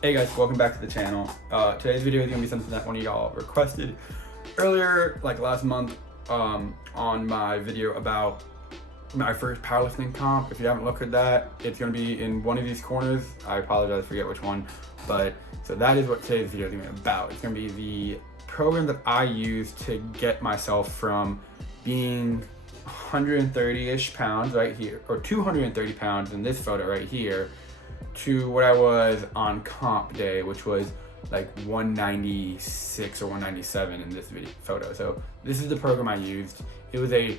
Hey guys, welcome back to the channel. Today's video is gonna be something that one of y'all requested earlier, like last month, on my video about my first powerlifting comp. If you haven't looked at that, it's gonna be in one of these corners. I apologize, forget which one, but so that is what today's video is gonna be about. It's gonna be the program that I use to get myself from being 130-ish pounds right here, or 230 pounds in this photo right here, to what I was on comp day, which was like 196 or 197 in this photo. So this is the program I used. It was a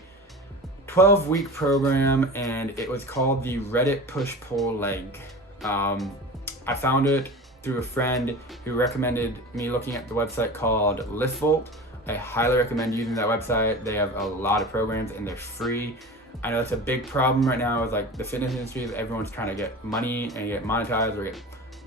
12-week program and it was called the Reddit push-pull leg. I found it through a friend who recommended me looking at the website called LiftVault. I highly recommend using that website. They have a lot of programs and they're free. I know it's a big problem right now with like the fitness industry. Everyone's trying to get money and get monetized or get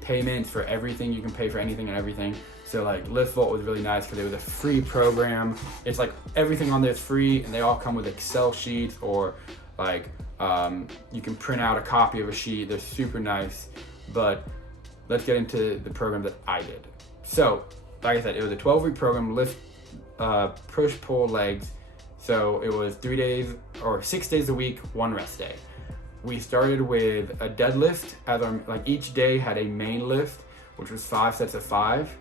payments for everything. You can pay for anything and everything. So like LiftVault was really nice because it was a free program. It's like everything on there is free and they all come with Excel sheets or like you can print out a copy of a sheet. They're super nice. But let's get into the program that I did. So like I said, it was a 12-week program, push, pull, legs. So it was 3 days or 6 days a week, one rest day. We started with a deadlift, like each day had a main lift, which was 5 sets of 5.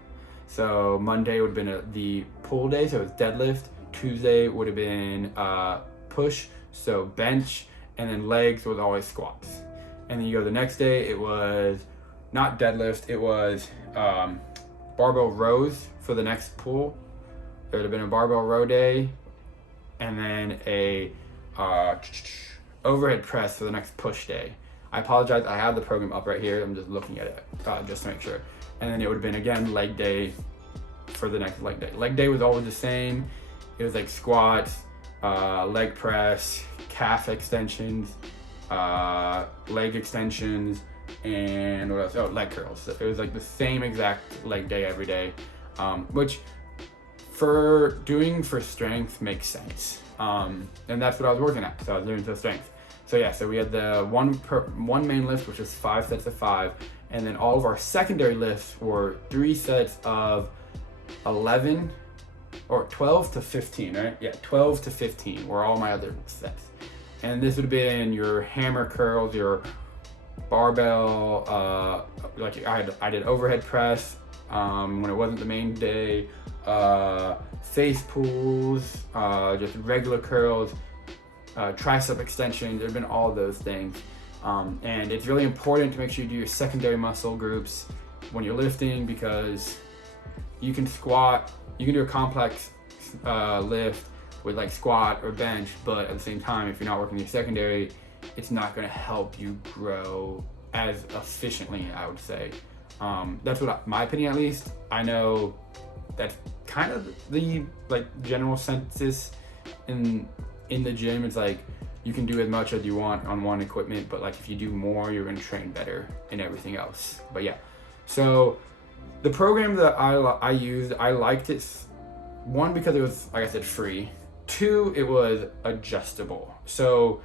So Monday would have been the pull day, so it was deadlift. Tuesday would have been push, so bench, and then legs was always squats. And then you go the next day, it was not deadlift, it was barbell rows for the next pull. There would have been a barbell row day, and then a overhead press for the next push day. I apologize, I have the program up right here. I'm just looking at it just to make sure. And then it would have been again leg day for the next leg day. Leg day was always the same. It was like squats, leg press, calf extensions, leg extensions, and what else? Oh, leg curls. So it was like the same exact leg day every day, which for strength makes sense. And that's what I was working at. So I was doing for strength. So yeah, so we had the one main lift, which was 5 sets of 5. And then all of our secondary lifts were 3 sets of 11 or 12 to 15, right? Yeah, 12 to 15 were all my other sets. And this would have been your hammer curls, your barbell, like I did overhead press when it wasn't the main day, face pulls, just regular curls, tricep extensions. There have been all those things. And it's really important to make sure you do your secondary muscle groups when you're lifting, because you can squat, you can do a complex lift with like squat or bench, but at the same time, if you're not working your secondary, it's not going to help you grow as efficiently, I would say. That's what my opinion, at least. I know that's kind of the like general census in the gym. It's like you can do as much as you want on one equipment, but like if you do more, you're going to train better in everything else. But yeah, so the program that I used, I liked it. One, because it was, like I said, free. Two, it was adjustable. So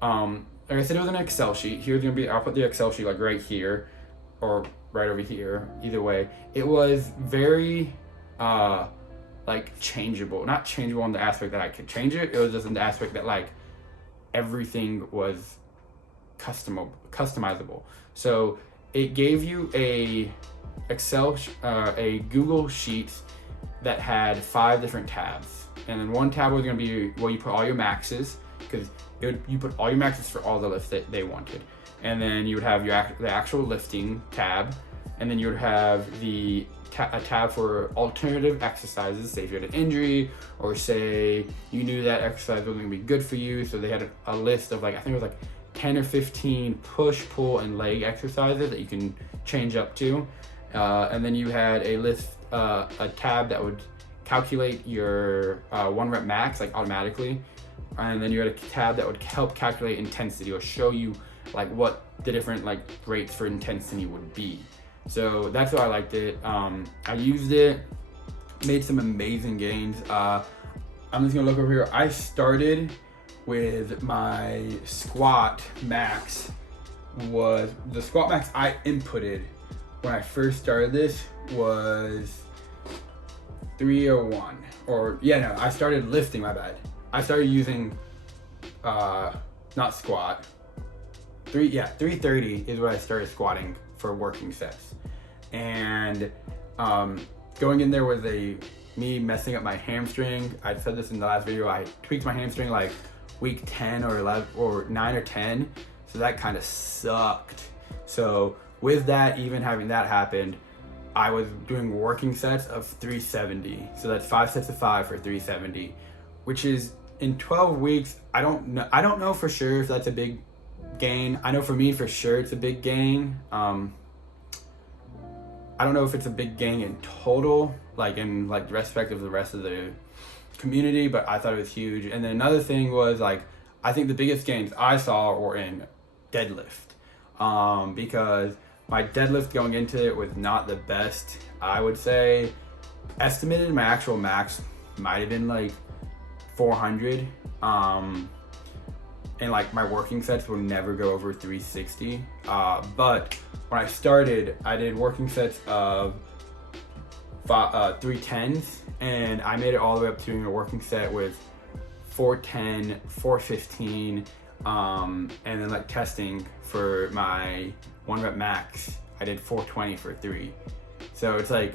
like I said, it was an Excel sheet. Here's gonna be, I'll put the Excel sheet like right here or right over here, either way. It was very like changeable. Not changeable in the aspect that I could change it. It was just in the aspect that like everything was customizable. So it gave you a Google sheet that had 5 different tabs. And then one tab was gonna be where you put all your maxes, because you put all your maxes for all the lifts that they wanted. And then you would have the actual lifting tab, and then you would have a tab for alternative exercises. Say if you had an injury, or say you knew that exercise wasn't gonna be good for you, so they had a list of like, I think it was like 10 or 15 push, pull, and leg exercises that you can change up to. And then you had a tab that would calculate your 1 rep max like automatically. And then you had a tab that would help calculate intensity or show you like what the different like rates for intensity would be. So that's why I liked it. I used it, made some amazing gains. I'm just gonna look over here. I started with my squat max the squat max I inputted when I first started this was 301, or yeah, no, I started lifting, my bad. I started using, not squat, 330 is what I started squatting for working sets. And going in there was me messing up my hamstring. I said this in the last video, I tweaked my hamstring like week 10 or 11 or 9 or 10. So that kind of sucked. So with that, even having that happened, I was doing working sets of 370. So that's 5 sets of 5 for 370, which is in 12 weeks. I don't know for sure if that's a big gain. I know for me, for sure, it's a big gain. I don't know if it's a big gain in total, like in like respect of the rest of the community, but I thought it was huge. And then another thing was like, I think the biggest gains I saw were in deadlift, because my deadlift going into it was not the best. I would say estimated my actual max might have been like 400. And like my working sets would never go over 360. But when I started, I did working sets of 310s, and I made it all the way up to doing a working set with 410, 415, and then like testing for my 1 rep max, I did 420 for 3. So it's like,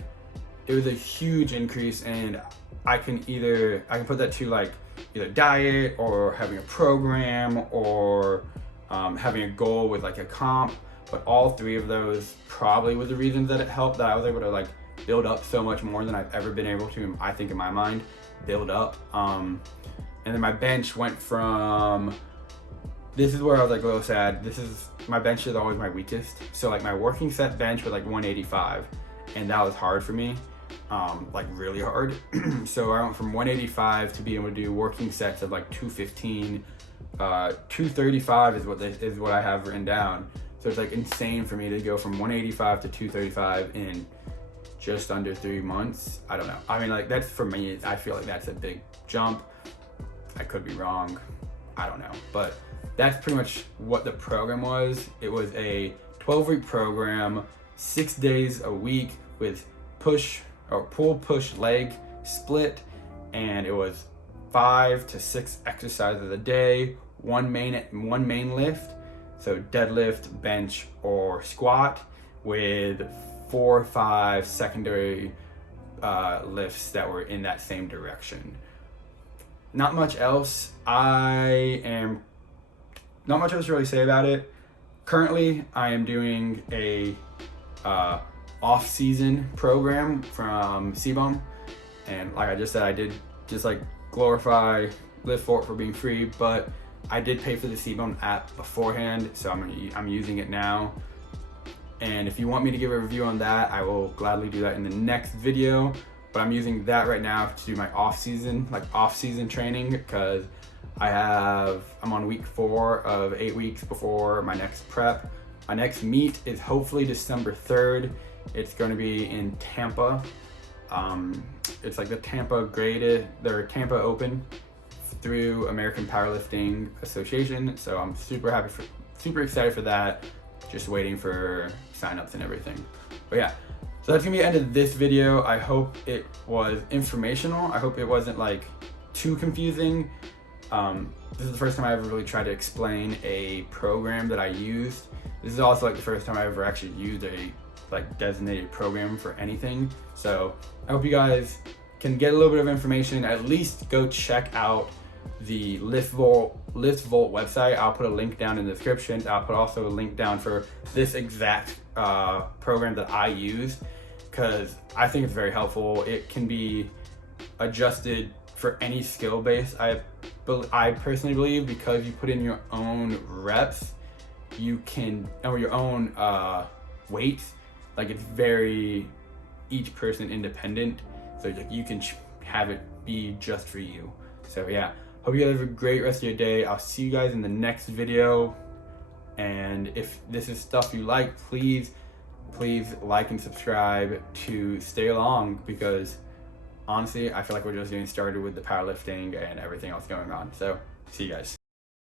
it was a huge increase, and I can put that to like either diet or having a program or having a goal with like a comp. But all 3 of those probably were the reasons that it helped, that I was able to like build up so much more than I've ever been able to, I think in my mind, build up. And then my bench went from, this is where I was like a little sad. My bench is always my weakest. So like my working set bench was like 185, and that was hard for me, like really hard. So I went from 185 to be able to do working sets of like 215, 235 is what I have written down. So it's like insane for me to go from 185 to 235 in just under 3 months. I don't know. I mean, like that's, for me, I feel like that's a big jump. I could be wrong. I don't know. But that's pretty much what the program was. It was a 12-week program, 6 days a week with pull, push, leg split. And it was 5 to 6 exercises a day, one main lift. So deadlift, bench, or squat, with 4 or 5 secondary lifts that were in that same direction. Not much else. Not much else to really say about it. Currently, I am doing a off-season program from CBOM, and like I just said, I did just like glorify Lift Fort for being free, but I did pay for the CBOM app beforehand, so I'm using it now. And if you want me to give a review on that, I will gladly do that in the next video. But I'm using that right now to do my off-season training, because I'm on week 4 of 8 weeks before my next prep. My next meet is hopefully December 3rd. It's going to be in Tampa. It's like the Tampa Tampa Open through American Powerlifting Association. So I'm super excited for that. Just waiting for signups and everything. But yeah, so that's gonna be the end of this video. I hope it was informational. I hope it wasn't like too confusing. This is the first time I ever really tried to explain a program that I used. This is also like the first time I ever actually used a like designated program for anything. So I hope you guys can get a little bit of information. At least go check out the Lift Volt website. I'll put a link down in the description. I'll put also a link down for this exact program that I use, because I think it's very helpful. It can be adjusted for any skill base. I personally believe, because you put in your own reps, you can, or your own weights, like it's very each person independent, so like you can have it be just for you. So yeah, hope you guys have a great rest of your day. I'll see you guys in the next video. And if this is stuff you like, please like and subscribe to stay along, because honestly, I feel like we're just getting started with the powerlifting and everything else going on. So see you guys.